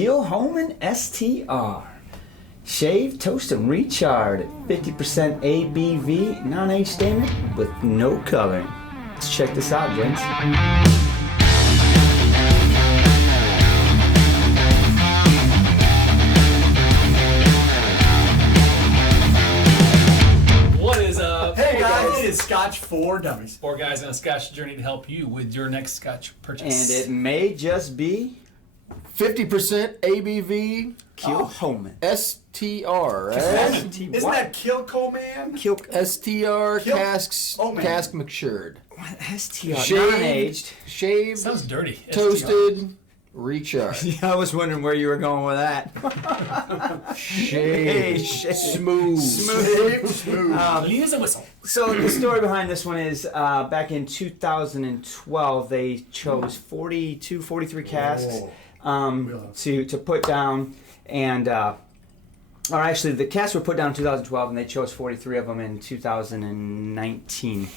Kilchoman STR. Shaved, toasted, and re-charred at 50% ABV, non-age statement with no coloring. Let's check this out, gents. What is up? Hey guys, it is Scotch for Dummies. 4 guys on a Scotch journey to help you with your next Scotch purchase. And it may just be 50% ABV Kilchoman. STR, right? Isn't that Kilchoman? STR Casks, Oh, man. Cask matured. STR, non-aged. Shaved, Sounds dirty. toasted, re-charred. Yeah, I was wondering where you were going with that. Shaved, smooth. STR. Use a whistle. So the story behind this one is back in 2012, they chose 43 casks to put down, and or actually the casks were put down in 2012, and they chose 43 of them in 2019.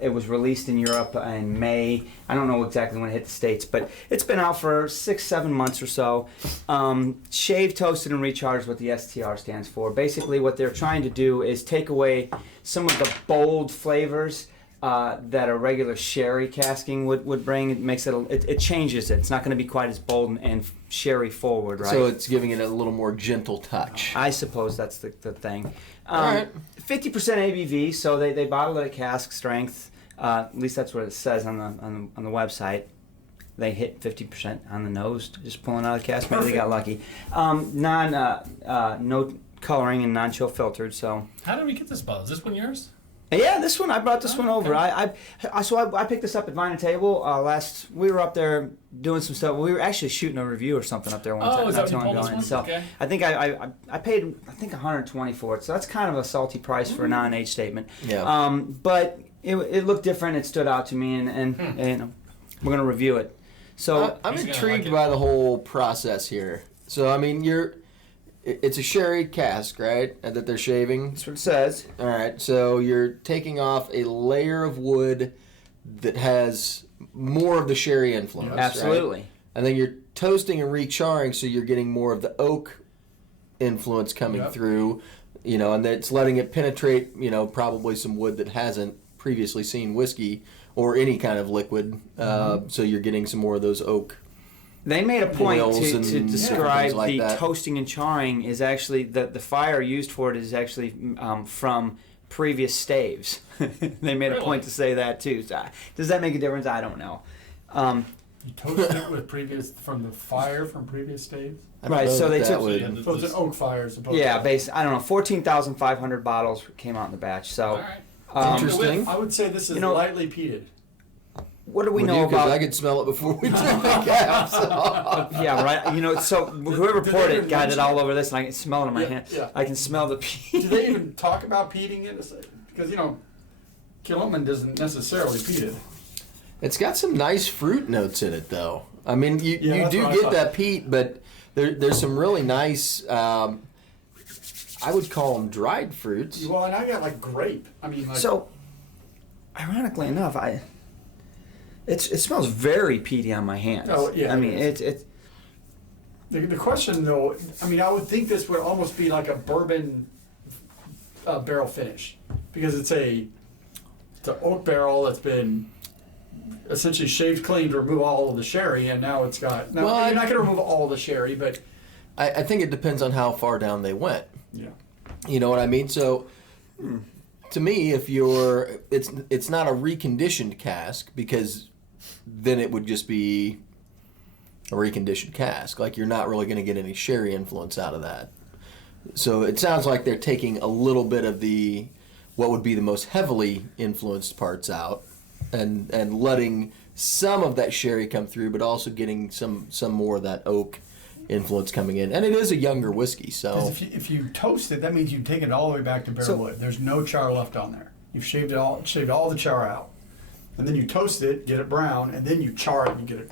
It was released in Europe in May. I don't know exactly when it hit the States, but it's been out for 6-7 months or so. Shaved, toasted, and re-charred is what the STR stands for. Basically, what they're trying to do is take away some of the bold flavors that a regular sherry casking would bring. It makes it changes it. It's not going to be quite as bold and sherry forward, right? So it's giving it a little more gentle touch. I suppose that's the thing. Alright. 50% ABV, so they bottle it at cask strength. At least that's what it says on the website. They hit 50% on the nose, just pulling out of the cask. Maybe they got lucky. No coloring and non-chill filtered. So How did we get this bottle? Is this one yours? yeah, this one I brought this one over. okay. I picked this up at Vine and Table we were up there doing some stuff. We were actually shooting a review or something up there one time. Oh, is that not when you too long pulled ago. this And one? so Okay. I think I paid 120 for it. So that's kind of a salty price for a non-age statement. Yeah. But it looked different. It stood out to me, and we're gonna review it. So I'm He's gonna intrigued like it. by the whole process here. So, I mean, it's a sherry cask, right? That they're shaving. that's what it says. All right, so you're taking off a layer of wood that has more of the sherry influence. right? Absolutely. And then you're toasting and re-charring, so you're getting more of the oak influence coming Yep. through, and it's letting it penetrate, probably some wood that hasn't previously seen whiskey or any kind of liquid. So you're getting some more of those oak. They made a point Oils to and describe things like the that. toasting and charring is actually the fire used for it is actually from previous staves. They made a Really? point to say that too. So, does that make a difference? I don't know. You toasted it with from the fire from previous staves? I don't Right, know so that they that took- would- So it's an oak fire, supposedly. Yeah, I don't know. 14,500 bottles came out in the batch. So, All right. Interesting. I would say this is lightly peated. what do we Would know you? 'Cause about? I could smell it before we took the caps off. Yeah, right. So whoever Do they poured it even got it mention all it? over this, and I can smell it in my Yeah, hand. yeah. I can smell the peat. Do they even talk about peating it? Because, Kilchoman doesn't necessarily peat it. It's got some nice fruit notes in it, though. I mean, you that's do what I get thought. that peat, but there's some really nice, I would call them dried fruits. Well, and I got like grape. I mean, like. So, ironically enough, it smells very peaty on my hands. Oh, yeah, I mean, it it's The question, though, I mean, I would think this would almost be like a bourbon barrel finish, because it's an oak barrel that's been essentially shaved clean to remove all of the sherry, and now it's got. Now, Well, you're not going to remove all the sherry, but I think it depends on how far down they went. yeah. You know what I mean? So, to me, if it's not a reconditioned cask, because then it would just be a reconditioned cask. Like, you're not really going to get any sherry influence out of that. So it sounds like they're taking a little bit of what would be the most heavily influenced parts out, and letting some of that sherry come through, but also getting some more of that oak influence coming in. And it is a younger whiskey, so 'Cause if you toast it, that means you've taken it all the way back to bare wood. There's no char left on there. You've shaved all the char out. And then you toast it, get it brown, and then you char it and get it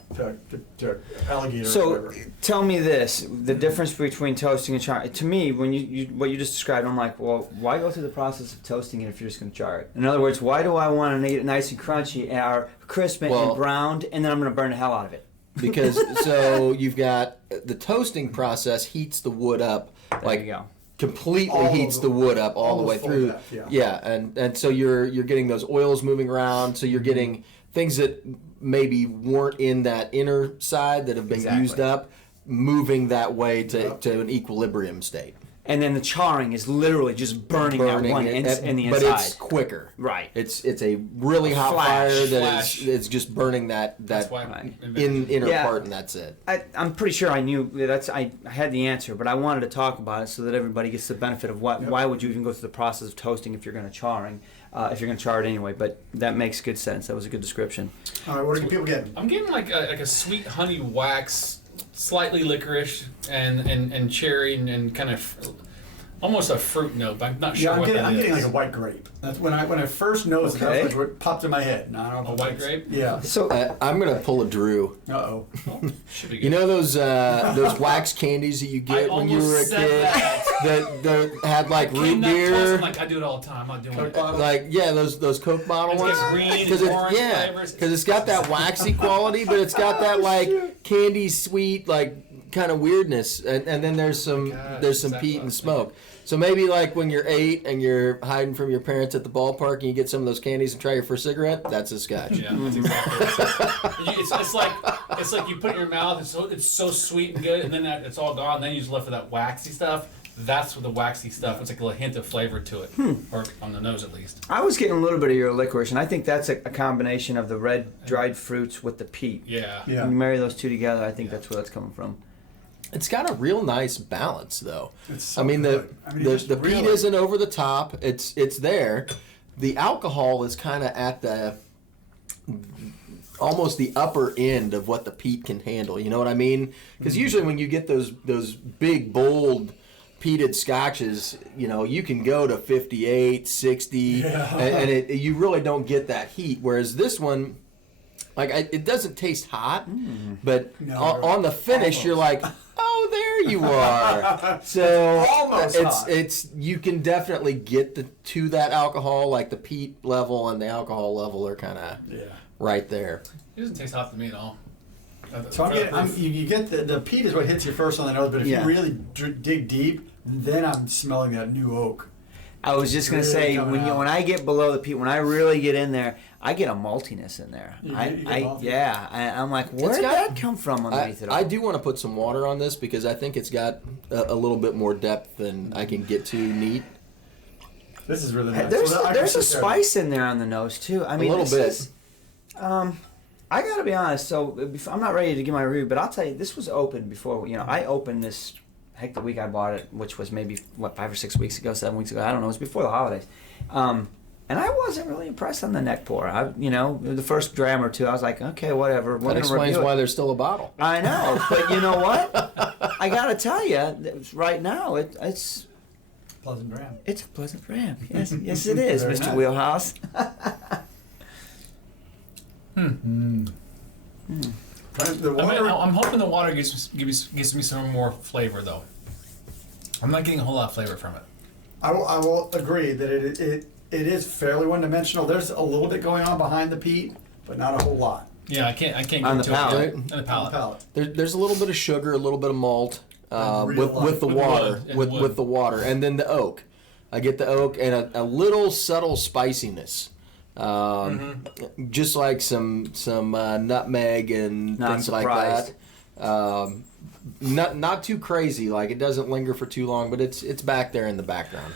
to alligator or so. whatever. Tell me this: the difference between toasting and charring. To me, when what you just described, I'm like, well, why go through the process of toasting it if you're just going to char it? In other words, why do I want to get it nice and crunchy or crisp and Well- browned, and then I'm going to burn the hell out of it? because so you've got the toasting process heats the wood up There you go. completely heats the wood up all the way almost full through. depth, yeah. Yeah, and so you're getting those oils moving around. So you're getting things that maybe weren't in that inner side that have been Exactly. used up, moving that way to an equilibrium state. And then the charring is literally just burning that one it, in the but inside. it's quicker. Right. It's a really hot Flash. fire that Flash. is it's just burning that That's why Right. inner Yeah. part, and that's it. I'm pretty sure I knew I had the answer, but I wanted to talk about it so that everybody gets the benefit of why would you even go through the process of toasting if you're going to charring, if you're going to char it anyway. But that makes good sense. That was a good description. All right, what are people getting? I'm getting like a sweet honey wax, slightly licorice, and cherry, and kind of almost a fruit note. But I'm not sure Yeah, what I'm that getting is. like a white grape. That's when I first noticed Okay. it, that's what popped in my head. No, I don't know A if white it's- grape? Yeah. So I'm gonna pull a Drew. Uh-oh. Should be good. You know those wax candies that you get when you almost were a said kid that had like Came root that close, beer, I'm like, I do it all the time. I'm not doing Coke it. bottle? like those Coke bottle It's ones. got green and Because orange flavors. it's got that waxy quality, but it's got that like candy sweet like kind of weirdness, and then there's some God, peat exactly what I and was smoke. So maybe like when you're 8 and you're hiding from your parents at the ballpark and you get some of those candies and try your first cigarette, that's a Scotch. Yeah, that's exactly it. It's like you put it in your mouth. It's so sweet and good, and then it's all gone. Then you just left with that waxy stuff. That's what the waxy stuff. It's like a little hint of flavor to it, or on the nose at least. I was getting a little bit of your licorice, and I think that's a combination of the red dried fruits with the peat. Yeah. Yeah. When you marry those two together, I think that's where that's coming from. It's got a real nice balance, though. It's so I mean, good. I mean, it's just the peat really- isn't over the top. It's there. The alcohol is kind of at the almost the upper end of what the peat can handle. You know what I mean? Because usually when you get those big bold peated scotches, you know, you can go to 58, 60, and you really don't get that heat. Whereas this one, like, it doesn't taste hot, but No, on the finish, almost. you're like, oh, there you are. So Almost hot. it's you can definitely get to that alcohol, like the peat level and the alcohol level are kind of Yeah. right there. It doesn't taste hot to me at all. So you get the peat is what hits you first on the nose, but if Yeah. you really dig deep, then I'm smelling that new oak. I was just gonna Really say coming out. when I get below the peat, when I really get in there, I get a maltiness in there. You get maltiness? I'm like, where did got- that come from underneath it all? I do want to put some water on this because I think it's got a little bit more depth than I can get to neat. This is really nice. There's So I can there's a sit there. spice in there on the nose too. I mean, little this bit. is, I gotta be honest. So I'm not ready to give my review, but I'll tell you, this was open before. You know, I opened this. Heck, the week I bought it, which was maybe 5 or 6 weeks ago, 7 weeks ago. I don't know. It was before the holidays, and I wasn't really impressed on the neck pour. The first dram or two, I was like, okay, whatever. We're That gonna explains review it. why there's still a bottle. I know, but you know what? I gotta tell you, right now it's Pleasant dram. it's a pleasant dram. Yes, yes, it is, Very Mr. nice. Wheelhouse. The water. I'm hoping the water gives me some more flavor though. I'm not getting a whole lot of flavor from it. I will agree that it is fairly one-dimensional. There's a little bit going on behind the peat, but not a whole lot. Yeah, I can't get On the into palate. it. On the On the palate. palate. There's a little bit of sugar, a little bit of malt Real with the With water, wood and with wood. the water, and then the oak. I get the oak and a little subtle spiciness, just like some nutmeg and Not things surprised. like that. Not too crazy, like it doesn't linger for too long, but it's back there in the background.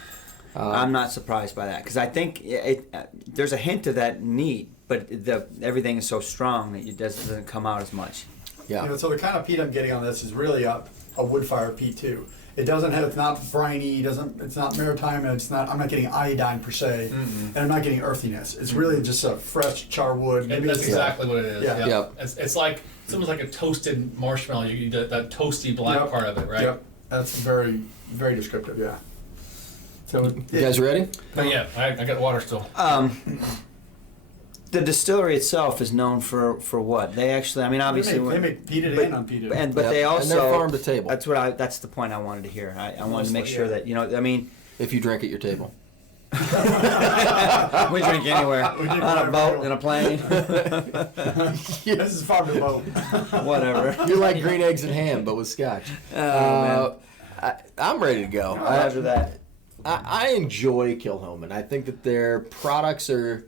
I'm not surprised by that because I think there's a hint of that neat, but everything is so strong that it doesn't come out as much. Yeah. You know, so the kind of peat I'm getting on this is really a wood fire peat too. It doesn't have. It's not briny. It's not maritime. I'm not getting iodine per se, and I'm not getting earthiness. It's really just a fresh char wood. Maybe That's it's exactly what it is. Yeah. Yeah. Yep. It's like almost like a toasted marshmallow. You get that toasty black Yep. part of it, right? Yep. That's very, very descriptive. Yeah. So You guys ready? But yeah, I got water still. The distillery itself is known for what? They actually, I mean, obviously, they make peated but- and unpeated. but Yep. they And also they're farm to table. That's the point I wanted to hear. I wanted to make Mostly, sure yeah. that I mean, If you drink at your table. We drink anywhere. We drink On a whatever. boat, in a plane, This is farm to boat. whatever. You're like green eggs and ham, but with Scotch. Man. I'm ready to go. After that. I enjoy Kilchoman. I think that their products are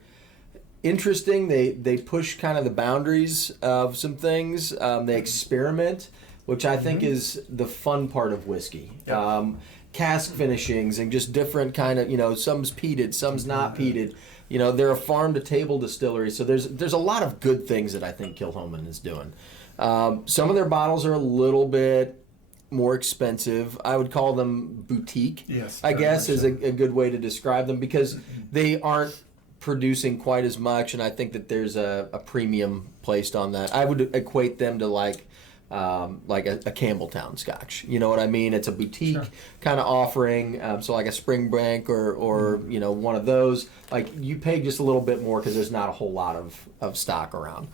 interesting. They push kind of the boundaries of some things. They experiment, which I think is the fun part of whiskey. Yeah. Cask finishings and just different kind of, some's peated, some's not peated. They're a farm to table distillery, so there's a lot of good things that I think Kilchoman is doing. Some of their bottles are a little bit more expensive. I would call them boutique. Yes, I very guess much is so. a good way to describe them because they aren't producing quite as much, and I think that there's a premium placed on that. I would equate them to like a Campbelltown Scotch. You know what I mean? It's a boutique kind of offering. So like a Springbank or one of those. Like you pay just a little bit more because there's not a whole lot of stock around.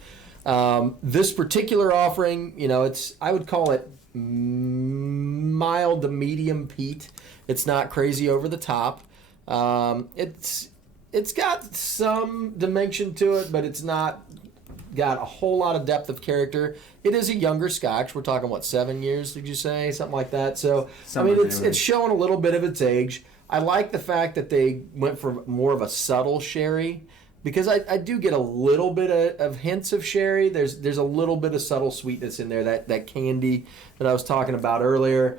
This particular offering, I would call it mild to medium peat. It's not crazy over the top. It's got some dimension to it, but it's not got a whole lot of depth of character. It is a younger Scotch. We're talking 7 years? Did you say something like that? So it's showing a little bit of its age. I like the fact that they went for more of a subtle sherry. Because I do get a little bit of hints of sherry. There's a little bit of subtle sweetness in there, that candy that I was talking about earlier.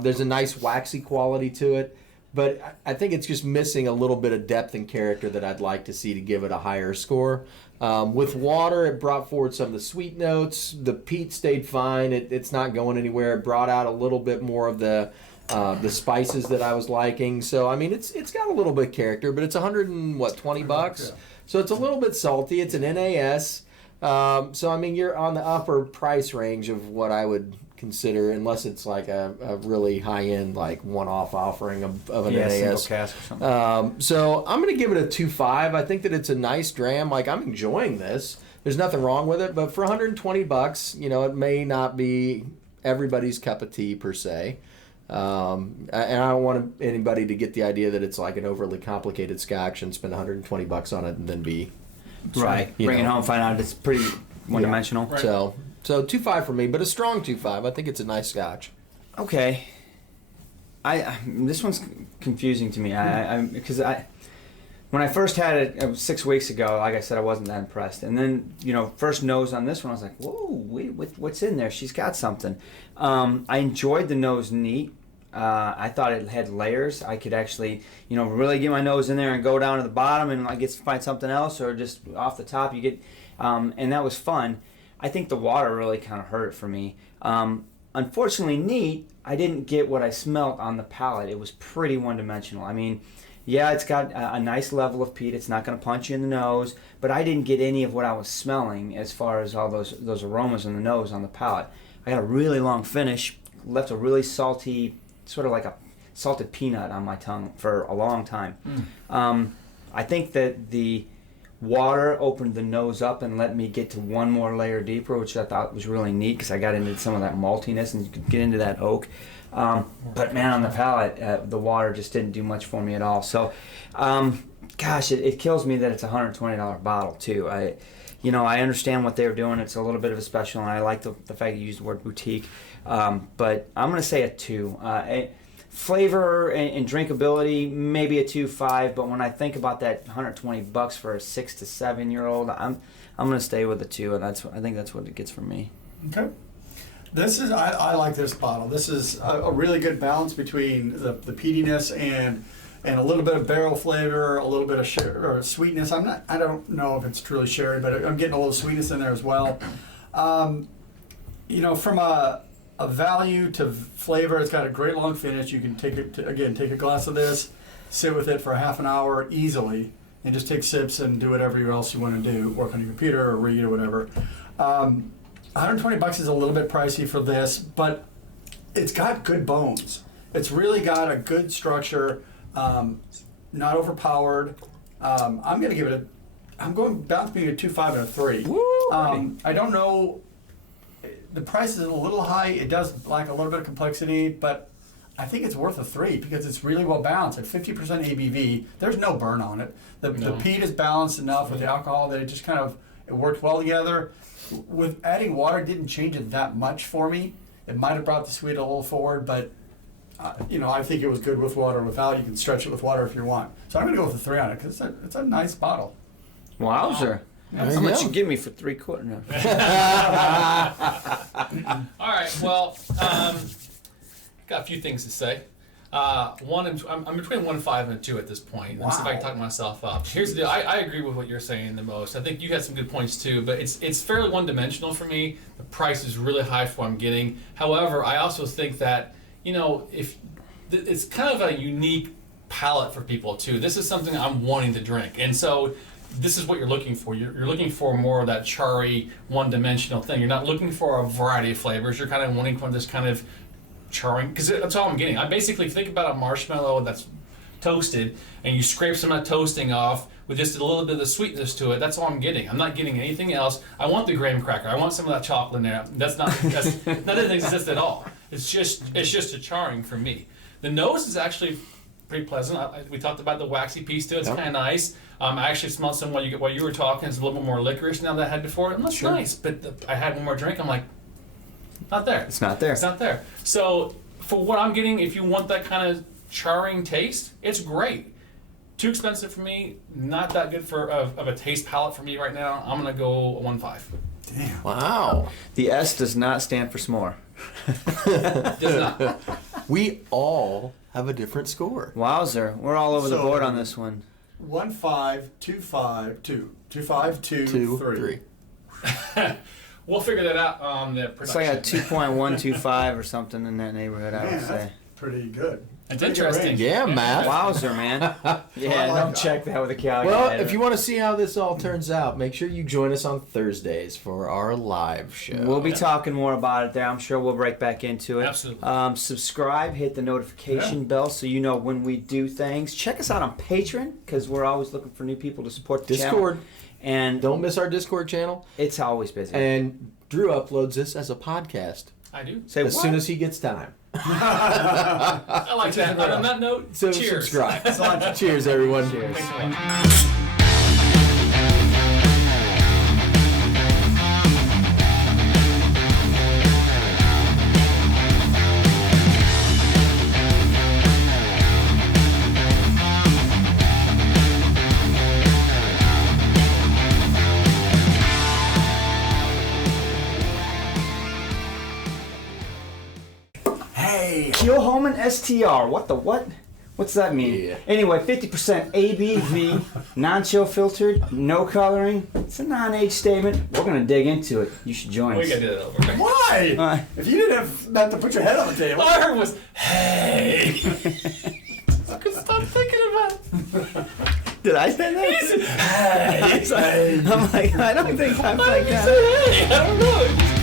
There's a nice waxy quality to it. But I think it's just missing a little bit of depth and character that I'd like to see to give it a higher score. With water, it brought forward some of the sweet notes. The peat stayed fine. It's not going anywhere. It brought out a little bit more of the spices that I was liking. So, it's got a little bit of character, but it's $120? Yeah. So it's a little bit salty. It's an NAS. You're on the upper price range of what I would consider, unless it's like a really high-end, like one-off offering of an Single NAS. cask or something. So I'm going to give it a 2.5. I think that it's a nice dram. Like, I'm enjoying this. There's nothing wrong with it. But for $120, it may not be everybody's cup of tea per se. And I don't want anybody to get the idea that it's like an overly complicated Scotch and spend $120 on it and then be Right. you Bring it know. home, find out it's pretty one-dimensional. Right. So 2.5 for me, but a strong 2.5. I think it's a nice Scotch. Okay. This one's confusing to me. Because when I first had it 6 weeks ago, like I said, I wasn't that impressed. And then, first nose on this one, I was like, whoa, wait, what's in there? She's got something. I enjoyed the nose neat. I thought it had layers. I could actually, really get my nose in there and go down to the bottom and I get to find something else, or just off the top you get, and that was fun. I think the water really kind of hurt it for me. Unfortunately, neat, I didn't get what I smelt on the palate. It was pretty one-dimensional. Yeah, it's got a nice level of peat. It's not going to punch you in the nose, but I didn't get any of what I was smelling as far as all those aromas in the nose on the palate. I got a really long finish, left a really salty, sort of like a salted peanut on my tongue for a long time. I think that the water opened the nose up and let me get to one more layer deeper, which I thought was really neat because I got into some of that maltiness and you could get into that oak. But man, on the palate, the water just didn't do much for me at all. So, gosh, it kills me that it's a $120 bottle too. I understand what they were doing. It's a little bit of a special, and I like the fact you used the word boutique. But I'm going to say a 2. Flavor and drinkability, maybe a 2.5. But when I think about that $120 for a 6 to 7 year old, I'm going to stay with a 2, and I think that's what it gets from me. Okay. I like this bottle. This is a really good balance between the peatiness and a little bit of barrel flavor, a little bit of sweetness. I don't know if it's truly sherry, but I'm getting a little sweetness in there as well. From a value to flavor, it's got a great long finish. You can take a glass of this, sit with it for a half an hour easily, and just take sips and do whatever else you want to do, work on your computer or read or whatever. $120 is a little bit pricey for this, but it's got good bones. It's really got a good structure, not overpowered. I'm going bounce between a 2.5 and a 3. Woo! I don't know. The price is a little high. It does lack a little bit of complexity, but I think it's worth a 3 because it's really well balanced. At 50% ABV, there's no burn on it. The peat is balanced enough with the alcohol that it just kind of, it worked well together. With adding water, it didn't change it that much for me. It might have brought the sweet a little forward, but I think it was good with water. Without, you can stretch it with water if you want. So I'm going to go with a 3 on it because it's a nice bottle. Wowzer. How much you give me for 3/4? No. All right. Well, got a few things to say. I'm between 1.5 and a 2 at this point. Let's see if I can talk myself up. Here's the deal. I agree with what you're saying the most. I think you had some good points too, but it's fairly one-dimensional for me. The price is really high for what I'm getting. However, I also think that if it's kind of a unique palate for people too. This is something I'm wanting to drink, and so this is what you're looking for. You're looking for more of that charry, one-dimensional thing. You're not looking for a variety of flavors. You're kind of wanting for this kind of charring, because that's all I'm getting. I basically think about a marshmallow that's toasted, and you scrape some of that toasting off with just a little bit of the sweetness to it. That's all I'm getting. I'm not getting anything else. I want the graham cracker. I want some of that chocolate in there. That's none of it exists at all. It's just a charring for me. The nose is actually pretty pleasant. We talked about the waxy piece to it. It's kind of nice. I actually smelled some while you were talking. It's a little bit more licorice now that I had before. And that's nice. But I had one more drink. I'm like, not there. It's not there. It's not there. So for what I'm getting, if you want that kind of charring taste, it's great. Too expensive for me. Not that good of a taste palette for me right now. I'm gonna go 1.5. Damn. Wow. The S does not stand for s'more. Does not. We all have a different score. Wowzer. We're all over the So- board on this one. 1.5, 2.5, 2. 2.5, 2, 2, 3. 3. We'll figure that out on the It's production. like a 2.125 or something in that neighborhood, I would Man, say. that's pretty good. It's Pretty good interesting. range. Yeah, math. Wowzer, man. Yeah, I like don't that. check that with a calculator. Well, if you want to see how this all turns out, make sure you join us on Thursdays for our live show. We'll be talking more about it there. I'm sure we'll break back into it. Absolutely. Subscribe, hit the notification bell so you know when we do things. Check us out on Patreon because we're always looking for new people to support the channel. Discord. And Don't miss our Discord channel. it's always busy. And Drew uploads this as a podcast I do. Say as what? soon as he gets time. I like that. On that note, So cheers. subscribe. Cheers, everyone. Cheers. Thanks a lot. Hey. Kilchoman STR. What the what? What's that mean? Yeah. Anyway, 50% ABV, non-chill filtered, no coloring. It's a non-age statement. We're going to dig into it. You should join We us. gotta do that over. Why? If you didn't have that to put your head on the table. All I heard was, hey. I couldn't stop thinking about it. Did I say that? Hey. I'm like, I don't think I'm like that. Hey, I don't know.